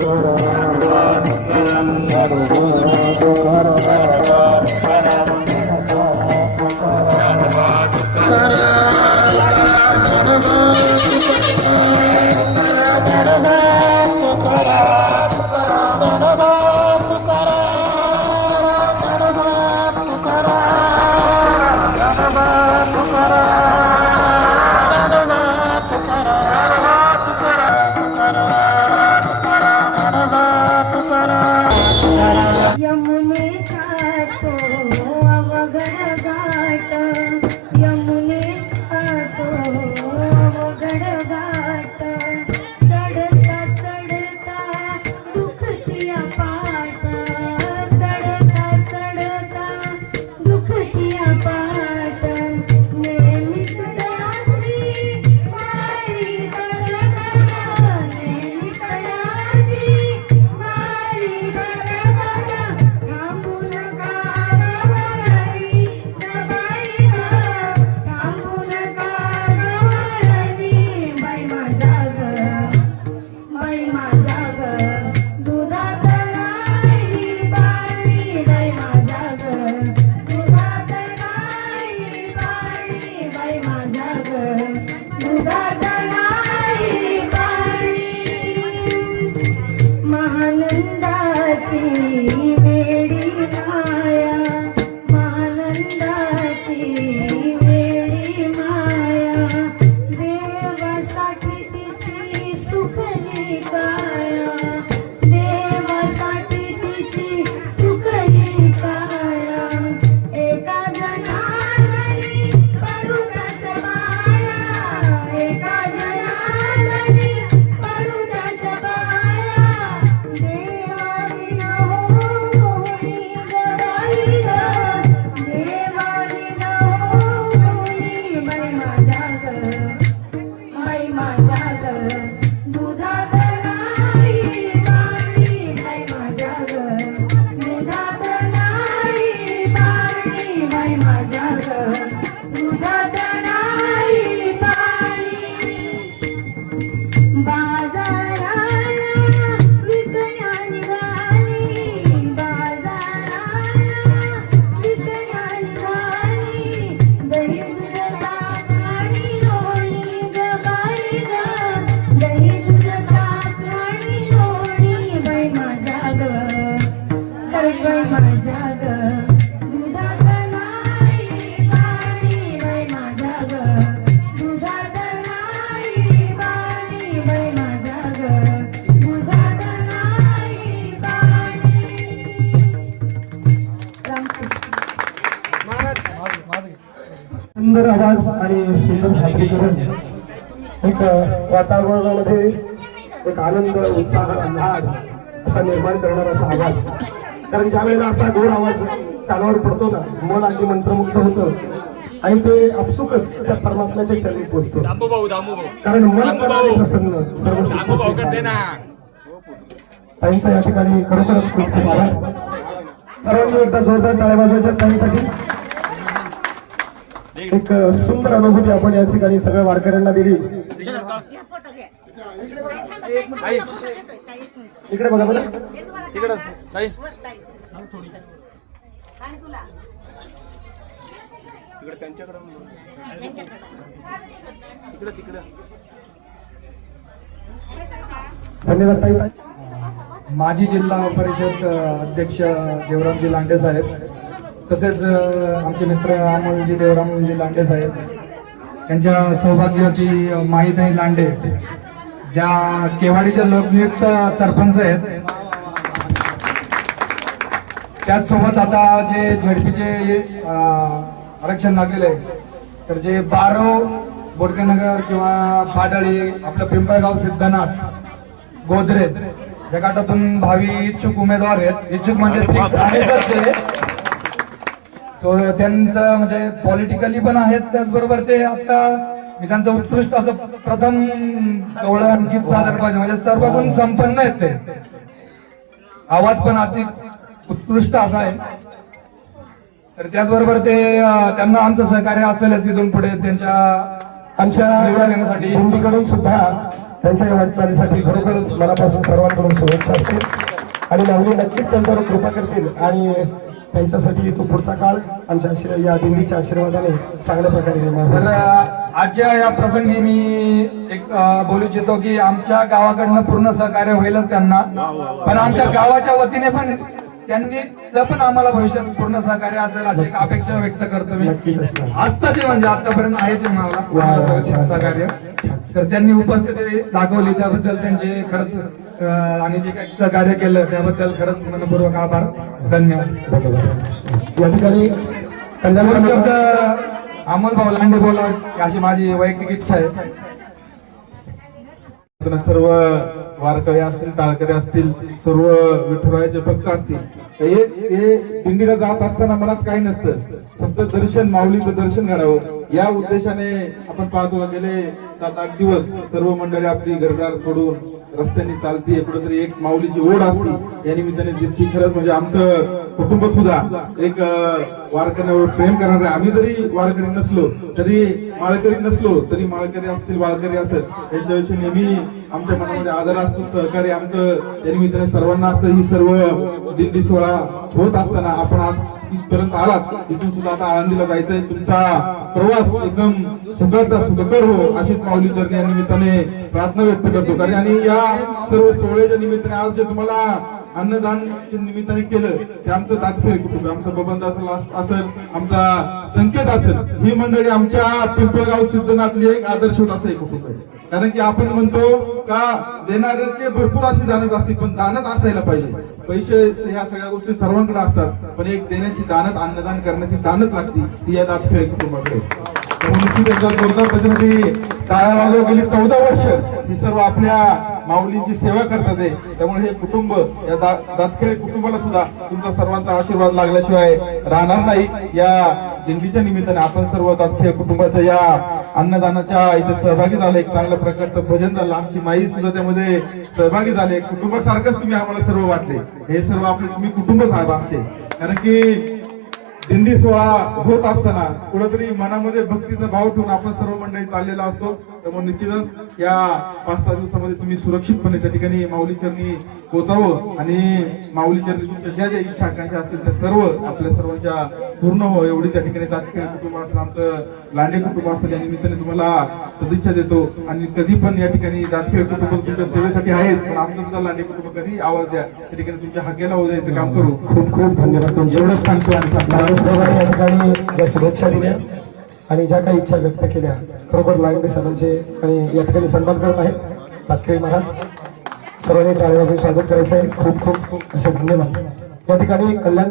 હરો હરો હરો હરો एक वातावरणामध्ये एक आनंद उत्साह आल्हाद असा निर्माण करणारा असा आवाज. कारण ज्या वेळेला असा गोड आवाज कानावर पडतो ना मन अगदी मंत्रमुग्ध होतं. आणि ते आपसुकच त्या परमात्म्याच्या चरणी पोचतो. कारण मन करणारे प्रसन्न सर्व. ताईंचा या ठिकाणी खरोखरच खूप खूप आभार. सर्वांनी एकदा जोरदार टाळ्या वाजवायच्या ताईंसाठी एक सुंदर अनुभूती आपण या ठिकाणी सगळ्या वारकऱ्यांना दिली. इकडे बघा बरं. तिकडं ताई. तिकडे त्यांच्याकडे तिकडे तिकडे. धन्यवाद ताई. माजी जिल्हा परिषद अध्यक्ष देवरामजी लांडे साहेब. तसेच आमचे मित्र अमोलजी देवरामजी लांडे साहेब त्यांच्या सौभाग्यवती अ, माहीताई लांडे ज्या केवाडीच्या लोकनियुक्त सरपंच आहेत. त्याचसोबत आता जे झडपीचे आरक्षण लागलेले आहे तर जे बारो बोडकेनगर किंवा पाडळी आपलं पिंपळगाव सिद्धनाथ गोदरे या गटातून भावी इच्छुक उमेदवार आहेत. इच्छुक म्हणजे फिक्स आहेतच ते. सो त्यांचं म्हणजे पॉलिटिकली पण आहेत त्याचबरोबर ते आता मी त्यांचं उत्कृष्ट असं प्रथम कवळण गीत सादर पाहिजे. म्हणजे सर्व गुण संपन्न आहेत ते. आवाज पण अति उत्कृष्ट असा आहे. तर त्याचबरोबर ते त्यांना आमचं सहकार्य असेलच इथून पुढे त्यांच्या आमच्या निवडून येण्यासाठी. दिंडीकडून सुद्धा त्यांच्या या वाटचालीसाठी खरोखरच मनापासून सर्वांकडून शुभेच्छा असतील. आणि माऊली नक्कीच त्यांच्यावर कृपा करतील. आणि त्यांच्यासाठी तो पुढचा काळ. आमच्या आशीर्वाद या दिंडीच्या आशीर्वादाने चांगल्या प्रकारे निर्माण तर आजच्या या प्रसंगी मी एक बोलू इच्छितो की आमच्या गावाकडनं पूर्ण सहकार्य होईलच त्यांना. पण आमच्या गावाच्या वतीने पण त्यांनी जर पण आम्हाला भविष्यात पूर्ण सहकार्य असेल अशी एक अपेक्षा व्यक्त करतो मी. आत्ताचे म्हणजे आतापर्यंत आहेच वा, वा, मला. सहकार्य. तर त्यांनी उपस्थिती दाखवली त्याबद्दल त्यांचे खरंच आणि जे काही कार्य केलं त्याबद्दल खरंच मनपूर्वक आभार. धन्यवाद. धन्यवाद. या ठिकाणी शब्द अमोल भाऊ लांडे बोला अशी माझी वैयक्तिक इच्छा आहे. सर्व वारकरी असतील टाळकरी असतील सर्व विठुरायाचे भक्त असतील हे हे दिंडीला जात असताना मनात काही नसतं. फक्त दर्शन माऊलीचं दर्शन घडावं. या उद्देशाने आपण पाहतो गेले सात आठ दिवस सर्व मंडळी आपली घरदार सोडून रस्त्यांनी चालतीये. कुठेतरी एक माऊलीची ओढ असती. या निमित्ताने दिसती खरंच म्हणजे आमचं कुटुंब सुद्धा एक वारकऱ्यावर प्रेम करणार. आहे आम्ही जरी वारकरी नसलो तरी माळकरी नसलो तरी माळकरी असतील वारकरी असेल यांच्याविषयी नेहमी आमच्या मनामध्ये आदर असतो सहकार्य आमचं या निमित्ताने सर्वांना असतं. ही सर्व दिंडी सोहळा होत असताना आपण आज इथपर्यंत आलात. तिथून सुद्धा आता आळंदीला जायचंय. तुमचा प्रवास एकदम सुखाचा सुखकर हो अशीच माऊली जर या निमित्ताने प्रार्थना व्यक्त करतो. कारण आणि या सर्व सोहळ्याच्या निमित्ताने आज जे तुम्हाला अन्नदानच्या निमित्ताने केलं ते आमचं दातफेर कुटुंब आमचा आमचं बबंद असेल असेल आमचा संकेत असेल ही मंडळी आमच्या पिंपळगाव सिद्धनाथली एक आदर्श होत असं एक कुटुंब आहे. कारण की आपण म्हणतो का देणाऱ्याचे भरपूर अशी दानत असते पण दानत असायला पाहिजे. पैसे ह्या सगळ्या गोष्टी सर्वांकडे असतात पण एक देण्याची दानत अन्नदान करण्याची दानत लागते ती या दातफेर कुटुंबाकडे त्यामुळे टाळ्या वाजव गेली चौदा वर्ष ही सर्व आपल्या माऊलींची सेवा करतात आहे त्यामुळे हे कुटुंब या दा- दातखेळे कुटुंबाला सुद्धा तुमचा सर्वांचा आशीर्वाद लागल्याशिवाय राहणार नाही. या दिंडीच्या निमित्ताने आपण सर्व दासखिया कुटुंबाच्या या अन्नदानाच्या इथे सहभागी झाले. एक चांगल्या प्रकारचं भजन झालं. आमची माई सुद्धा त्यामध्ये सहभागी झाले. कुटुंबासारखंच तुम्ही आम्हाला सर्व वाटले. हे सर्व आपले तुम्ही कुटुंबच आहात आमचे. कारण की दिंडी सोहळा होत असताना कुठेतरी मनामध्ये भक्तीचा भाव ठेवून आपण सर्व मंडळी चाललेला असतो. त्यामुळे निश्चितच या पाच सहा दिवसामध्ये तुम्ही सुरक्षितपणे त्या ठिकाणी माऊली चरणी पोचावं आणि माऊली चरणी तुमच्या ज्या ज्या इच्छा आकांक्षा असतील त्या सर्व आपल्या सर्वांच्या पूर्ण हो एवढी त्या ठिकाणी तात्काळ कुटुंब असेल आमचं लांडे कुटुंब असेल या निमित्ताने तुम्हाला सदिच्छा देतो. आणि कधी पण या ठिकाणी दातखेळ कुटुंब तुमच्या सेवेसाठी आहेच पण आमचं सुद्धा लांडे कुटुंब कधी आवाज द्या. त्या ठिकाणी तुमच्या हाकेला होऊ द्यायचं काम करू. खूप खूप धन्यवाद तुमचे. एवढंच सांगतो आणि या ठिकाणी ज्या शुभेच्छा दिल्या आणि ज्या काही इच्छा व्यक्त केल्या खरोखर लांडे साहेबांचे आणि या ठिकाणी सन्मान करत आहेत. तात्काळी महाराज सर्वांनी टाळी स्वागत करायचं आहे खूप खूप असे धन्यवाद. या ठिकाणी कल्याण